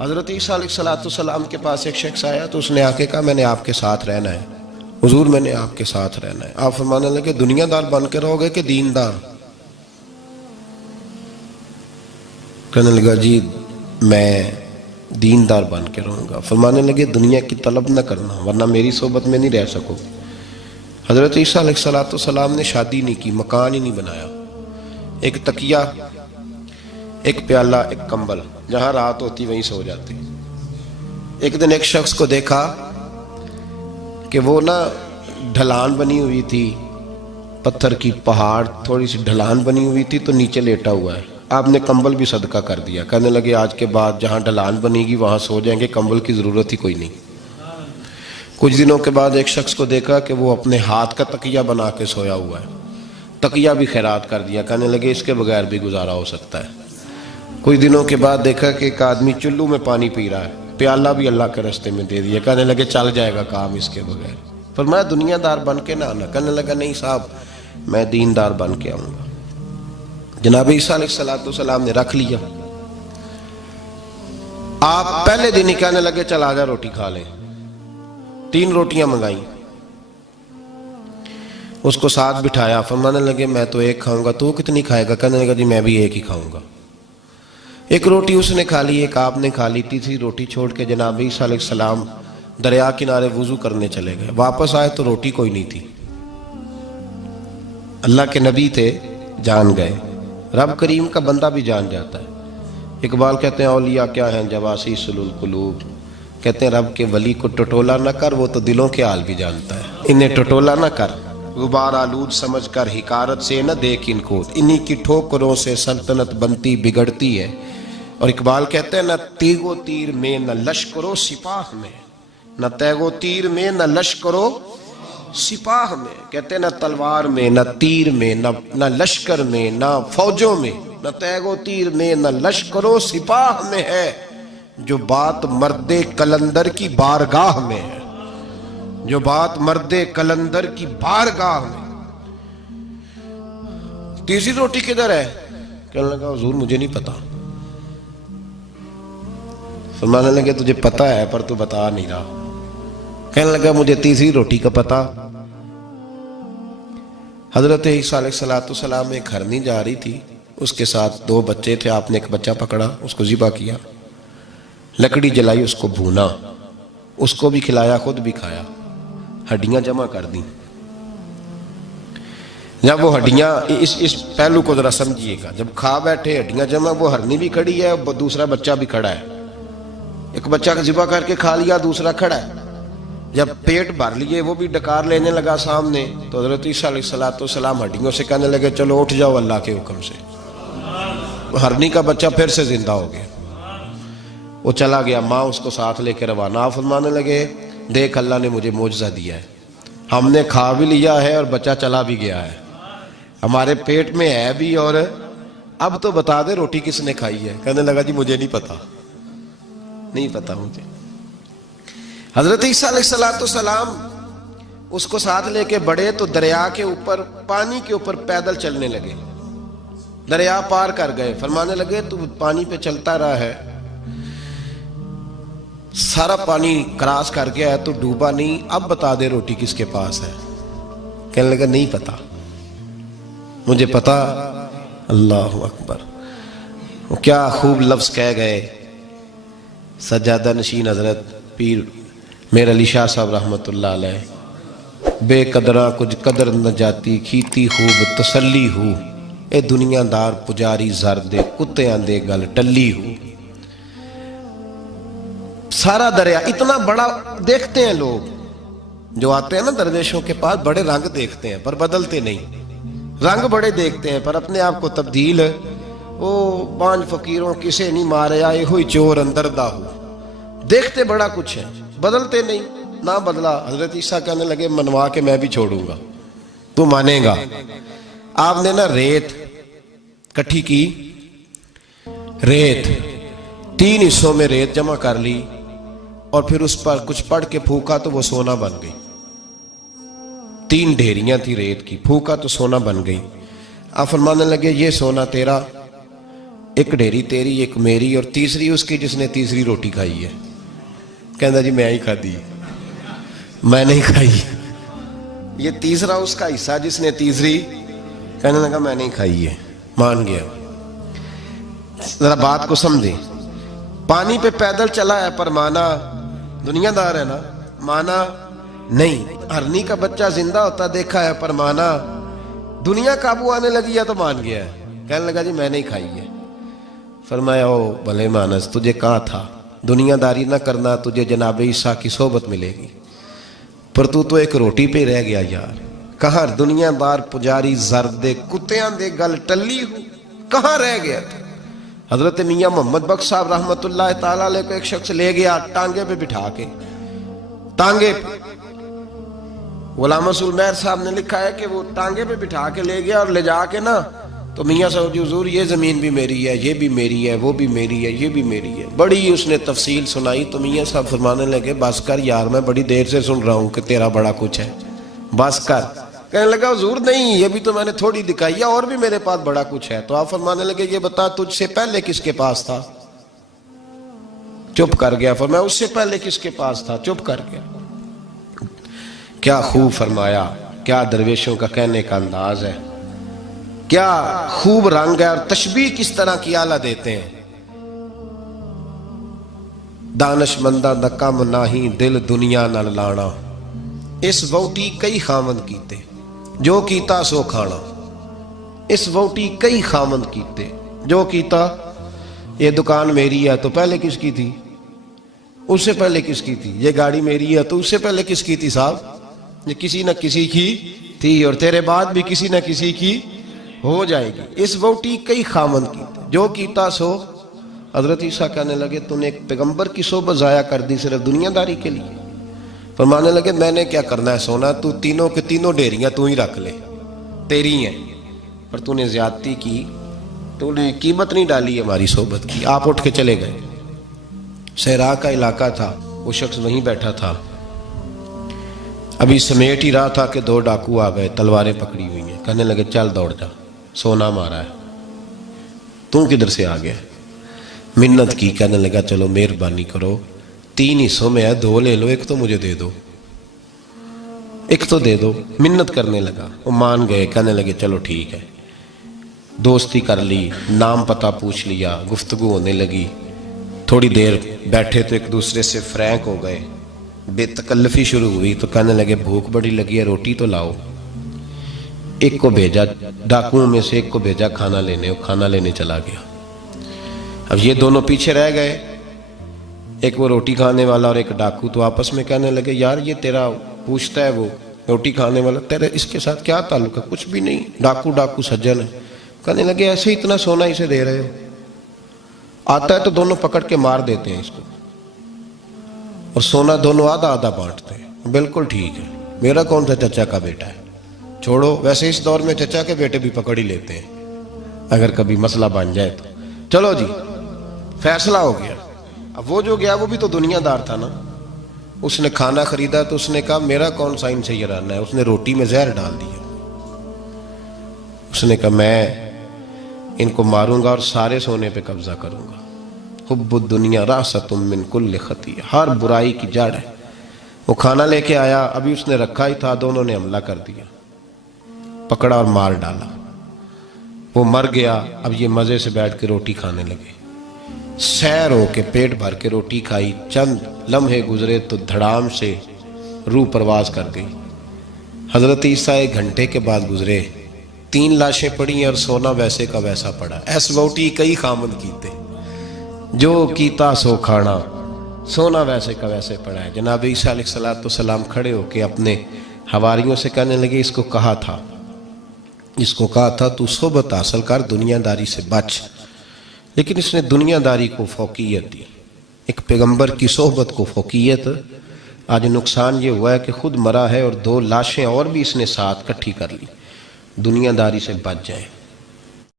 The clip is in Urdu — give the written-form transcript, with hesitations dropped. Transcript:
حضرت عیسیٰ علیہ السلام کے پاس ایک شخص آیا تو اس نے آ کے کہا میں نے آپ کے ساتھ رہنا ہے حضور، میں نے آپ کے ساتھ رہنا ہے۔ آپ فرمانے لگے دنیا دار بن کے رہو گے کہ دیندار؟ کہنے لگا جی میں دیندار بن کے رہوں گا۔ فرمانے لگے دنیا کی طلب نہ کرنا ورنہ میری صحبت میں نہیں رہ سکو۔ حضرت عیسیٰ علیہ السلام نے شادی نہیں کی، مکان ہی نہیں بنایا، ایک تکیہ، ایک پیالہ، ایک کمبل، جہاں رات ہوتی وہیں سو جاتے۔ ایک دن ایک شخص کو دیکھا کہ وہ نا ڈھلان بنی ہوئی تھی، پتھر کی پہاڑ تھوڑی سی ڈھلان بنی ہوئی تھی تو نیچے لیٹا ہوا ہے۔ آپ نے کمبل بھی صدقہ کر دیا، کہنے لگے آج کے بعد جہاں ڈھلان بنے گی وہاں سو جائیں گے، کمبل کی ضرورت ہی کوئی نہیں۔ کچھ دنوں کے بعد ایک شخص کو دیکھا کہ وہ اپنے ہاتھ کا تکیہ بنا کے سویا ہوا ہے، تکیہ بھی خیرات کر دیا، کہنے لگے اس کے بغیر بھی گزارا ہو سکتا ہے۔ کچھ دنوں کے بعد دیکھا کہ ایک آدمی چلو میں پانی پی رہا ہے، پیالہ بھی اللہ کے راستے میں دے دیا، کہنے لگے چل جائے گا کام اس کے بغیر۔ فرمایا دنیا دار بن کے نہ آنا، کہنے لگا نہیں صاحب میں دیندار بن کے آؤں گا۔ جناب عیسیٰ علیہ السلام نے رکھ لیا۔ آپ پہلے دن ہی کہنے لگے چل آجا روٹی کھا لیں، 3 روٹیاں منگائیں، اس کو ساتھ بٹھایا، فرمانے لگے میں تو ایک کھاؤں گا، تو کتنی کھائے گا؟ کہنے لگا جی میں بھی ایک ہی کھاؤں گا۔ ایک روٹی اس نے کھا لی، ایک آپ نے کھا لی، تیسری روٹی چھوڑ کے جناب عیسیٰ علیہ السلام دریا کنارے وضو کرنے چلے گئے۔ واپس آئے تو روٹی کوئی نہیں تھی۔ اللہ کے نبی تھے، جان گئے۔ رب کریم کا بندہ بھی جان جاتا ہے۔ اقبال کہتے ہیں اولیاء کیا ہیں جواسیس القلوب، کہتے ہیں رب کے ولی کو ٹٹولا نہ کر، وہ تو دلوں کے حال بھی جانتا ہے۔ انہیں ٹٹولا نہ کر، غبار آلود سمجھ کر حکارت سے نہ دیکھ ان کو، انہی کی ٹھوکروں سے سلطنت بنتی بگڑتی ہے۔ اور اقبال کہتے ہیں نہ تیگ و تیر میں نہ لشکر و سپاہ میں، نہ تیگ و تیر میں نہ لشکر و سپاہ میں، کہتے ہیں نہ تلوار میں نہ تیر میں نہ لشکر میں نہ فوجوں میں، نہ تیگ و تیر میں نہ لشکر و سپاہ میں ہے، جو بات مرد کلندر کی بارگاہ میں ہے، جو بات مرد کلندر کی بارگاہ میں۔ تیسری روٹی کدھر ہے؟ کہنے لگا حضور مجھے نہیں پتا۔ فرمانے لگے تجھے پتا ہے پر تو بتا نہیں رہا۔ کہنے لگا مجھے تیسری روٹی کا پتا۔ حضرت عیسیٰ علیہ السلام ایک ہرنی جا رہی تھی، اس کے ساتھ 2 بچے تھے، آپ نے ایک بچہ پکڑا، اس کو ذبح کیا، لکڑی جلائی، اس کو بھونا، اس کو بھی کھلایا، خود بھی کھایا، ہڈیاں جمع کر دیں۔ جب وہ ہڈیاں اس پہلو کو ذرا سمجھیے گا، جب کھا بیٹھے ہڈیاں جمع، وہ ہرنی بھی کھڑی ہے، دوسرا بچہ بھی کھڑا ہے، ایک بچہ کا ذبح کر کے کھا لیا، دوسرا کھڑا ہے۔ جب پیٹ بھر لیے وہ بھی ڈکار لینے لگا سامنے، تو حضرت عیسیٰ علیہ السلام ہڈیوں سے کہنے لگے چلو اٹھ جاؤ اللہ کے حکم سے۔ ہرنی کا بچہ پھر سے زندہ ہو گیا، وہ چلا گیا، ماں اس کو ساتھ لے کے روانہ۔ فرمانے لگے دیکھ اللہ نے مجھے معجزہ دیا ہے، ہم نے کھا بھی لیا ہے اور بچہ چلا بھی گیا ہے، ہمارے پیٹ میں ہے بھی، اور اب تو بتا دے روٹی کس نے کھائی ہے؟ کہنے لگا جی مجھے نہیں پتا، نہیں پتا مجھے۔ حضرت عیسیٰ علیہ السلام اس کو ساتھ لے کے بڑھے تو دریا کے اوپر، پانی کے اوپر پیدل چلنے لگے، دریا پار کر گئے۔ فرمانے لگے تو پانی پہ چلتا رہا ہے، سارا پانی کراس کر گیا ہے تو ڈوبا نہیں، اب بتا دے روٹی کس کے پاس ہے؟ کہنے لگا نہیں پتا مجھے پتا۔ اللہ اکبر، وہ کیا خوب لفظ کہہ گئے سجادہ نشین حضرت پیر میر علی شاہ صاحب رحمت اللہ علیہ، بے قدرہ کچھ قدر نہ جاتی، کھیتی خوب تسلی ہو، اے دنیا دار پجاری زردے کتیاں دے گل ٹلی ہو۔ سارا دریا اتنا بڑا دیکھتے ہیں لوگ جو آتے ہیں نا درویشوں کے پاس، بڑے رنگ دیکھتے ہیں پر بدلتے نہیں، رنگ بڑے دیکھتے ہیں پر اپنے آپ کو تبدیل، وہ پانچ فقیروں کسے نہیں مارے آئے ہوئی چور اندر دا ہو، دیکھتے بڑا کچھ ہے بدلتے نہیں۔ نہ بدلا، حضرت عیسیٰ کہنے لگے منوا کے میں بھی چھوڑوں گا، تو مانے گا۔ آپ نے نا ریت کٹھی کی، ریت 3 حصوں میں ریت جمع کر لی اور پھر اس پر کچھ پڑھ کے پھونکا تو وہ سونا بن گئی۔ 3 ڈھیریاں تھی ریت کی، پھونکا تو سونا بن گئی۔ آپ فرمانے لگے یہ سونا تیرا، ایک ڈھیری تیری ایک میری اور تیسری اس کی جس نے تیسری روٹی کھائی ہے. کہنا جی میں ہی کھادی, میں نہیں کھائی. یہ تیسرا اس کا حصہ جس نے تیسری, کہنے لگا میں نہیں کھائی ہے, مان گیا. ذرا بات کو سمجھے, پانی پہ پیدل چلا ہے پر مانا دنیا دار ہے نا, مانا نہیں. ہرنی کا بچہ زندہ ہوتا دیکھا ہے پر مانا دنیا قابو آنے لگی ہے تو مان گیا ہے. کہنے لگا جی میں نہیں کھائی ہے. فرمایا او بھلے مانس, تجھے کہاں تھا دنیا داری نہ کرنا, تجھے جناب عیسیٰ کی صحبت ملے گی, پر تو ایک روٹی پہ رہ گیا یار. کہاں دنیا دار پجاری زردے کتیاں دے گل ٹلی ہو, کہاں رہ گیا تھا. حضرت میاں محمد بخش صاحب رحمت اللہ تعالیٰ علیہ کو ایک شخص لے گیا ٹانگے پہ بٹھا کے, ٹانگے پہ. غلام رسول مہر صاحب نے لکھا ہے کہ وہ ٹانگے پہ بٹھا کے لے گیا اور لے جا کے نا تو میاں صاحب جی حضور یہ زمین بھی میری ہے, یہ بھی میری ہے, وہ بھی میری ہے, یہ بھی میری ہے. بڑی اس نے تفصیل سنائی تو میاں صاحب فرمانے لگے بس کر یار, میں بڑی دیر سے سن رہا ہوں کہ تیرا بڑا کچھ ہے, بس کر. کہنے لگا حضور نہیں, یہ بھی تو میں نے تھوڑی دکھائی ہے, اور بھی میرے پاس بڑا کچھ ہے. تو آپ فرمانے لگے یہ بتا تجھ سے پہلے کس کے پاس تھا. چپ کر گیا. فرمایا اس سے پہلے کس کے پاس تھا. چپ کر گیا. کیا خوب فرمایا, کیا درویشوں کا کہنے کا انداز ہے, کیا خوب رنگ ہے, اور تشبیہ کس طرح کی اعلیٰ دیتے ہیں. دانش مندہ دا کم ناہی دل دنیا نال لانا, اس ووٹی کئی خامند کیتے جو کیتا سو کھانا. اس ووٹی کئی خامند کیتے جو کیتا. یہ دکان میری ہے تو پہلے کس کی تھی, اس سے پہلے کس کی تھی. یہ گاڑی میری ہے تو اس سے پہلے کس کی تھی صاحب, یہ کسی نہ کسی کی تھی, اور تیرے بعد بھی کسی نہ کسی کی ہو جائے گی. اس ووٹی کئی خامند کیتے جو کیتا سو. حضرت عیسیٰ کہنے لگے تو نے ایک پیغمبر کی صحبت ضائع کر دی صرف دنیا داری کے لیے. فرمانے لگے میں نے کیا کرنا ہے سونا, تو تینوں کے تینوں ڈیریاں تو ہی رکھ لے, تیری ہیں, پر تو نے زیادتی کی, تو نے قیمت نہیں ڈالی ہماری صحبت کی. آپ اٹھ کے چلے گئے. صحرا کا علاقہ تھا, وہ شخص وہیں بیٹھا تھا, ابھی سمیٹ ہی رہا تھا کہ دو ڈاکو آ گئے, تلواریں پکڑی ہوئی ہیں. کہنے لگے چل دوڑ جا, سونا مارا ہے, تم کدھر سے آ گیا. منت کی. کہنے لگا چلو مہربانی کرو, 3 حصوں میں ہے, 2 لے لو, ایک تو مجھے دے دو, ایک تو دے دو. منت کرنے لگا, وہ مان گئے. کہنے لگے چلو ٹھیک ہے. دوستی کر لی, نام پتہ پوچھ لیا, گفتگو ہونے لگی. تھوڑی دیر بیٹھے تو ایک دوسرے سے فرینک ہو گئے, بے تکلفی شروع ہوئی. تو کہنے لگے بھوک بڑی لگی ہے, روٹی تو لاؤ. ایک کو بھیجا, ڈاکوؤں میں سے ایک کو بھیجا کھانا لینے, وہ کھانا لینے چلا گیا. اب یہ دونوں پیچھے رہ گئے, ایک وہ روٹی کھانے والا اور ایک ڈاکو. تو آپس میں کہنے لگے یار یہ تیرا پوچھتا ہے وہ روٹی کھانے والا, تیرے اس کے ساتھ کیا تعلق ہے. کچھ بھی نہیں, ڈاکو ڈاکو سجن ہے. کہنے لگے ایسے ہی اتنا سونا اسے دے رہے ہو, آتا ہے تو دونوں پکڑ کے مار دیتے ہیں اس کو, اور سونا دونوں آدھا آدھا بانٹتے ہیں. بالکل ٹھیک ہے, میرا کون سا چچا کا بیٹا ہے, چھوڑو. ویسے اس دور میں چچا کے بیٹے بھی پکڑ ہی لیتے ہیں اگر کبھی مسئلہ بن جائے تو. چلو جی فیصلہ ہو گیا. اب وہ جو گیا وہ بھی تو دنیا دار تھا نا, اس نے کھانا خریدا تو اس نے کہا میرا کون سا ان سے یہ رہنا ہے. اس نے روٹی میں زہر ڈال دیا. اس نے کہا میں ان کو ماروں گا اور سارے سونے پہ قبضہ کروں گا. حب الدنیا راست من کل خطیہ, ہر برائی کی جڑ ہے. وہ کھانا لے کے آیا, ابھی اس نے رکھا ہی تھا, دونوں نے حملہ کر دیا, پکڑا اور مار ڈالا. وہ مر گیا. اب یہ مزے سے بیٹھ کے روٹی کھانے لگے, سیر ہو کے پیٹ بھر کے روٹی کھائی. چند لمحے گزرے تو دھڑام سے روح پرواز کر گئی. حضرت عیسیٰ 1 گھنٹے کے بعد گزرے, 3 لاشیں پڑی ہیں اور سونا ویسے کا ویسا پڑا. ایس ووٹی کئی خامند کیتے جو کیتا سو کھانا, سونا ویسے کا ویسے پڑا ہے. جناب عیسیٰ علیہ السلام کھڑے ہو کے اپنے حواریوں سے کہنے لگے اس کو کہا تھا تو صحبت حاصل کر, دنیا داری سے بچ. لیکن اس نے دنیا داری کو فوقیت دی, ایک پیغمبر کی صحبت کو فوقیت. آج نقصان یہ ہوا ہے کہ خود مرا ہے اور 2 لاشیں اور بھی اس نے ساتھ کٹھی کر لی. دنیا داری سے بچ جائیں.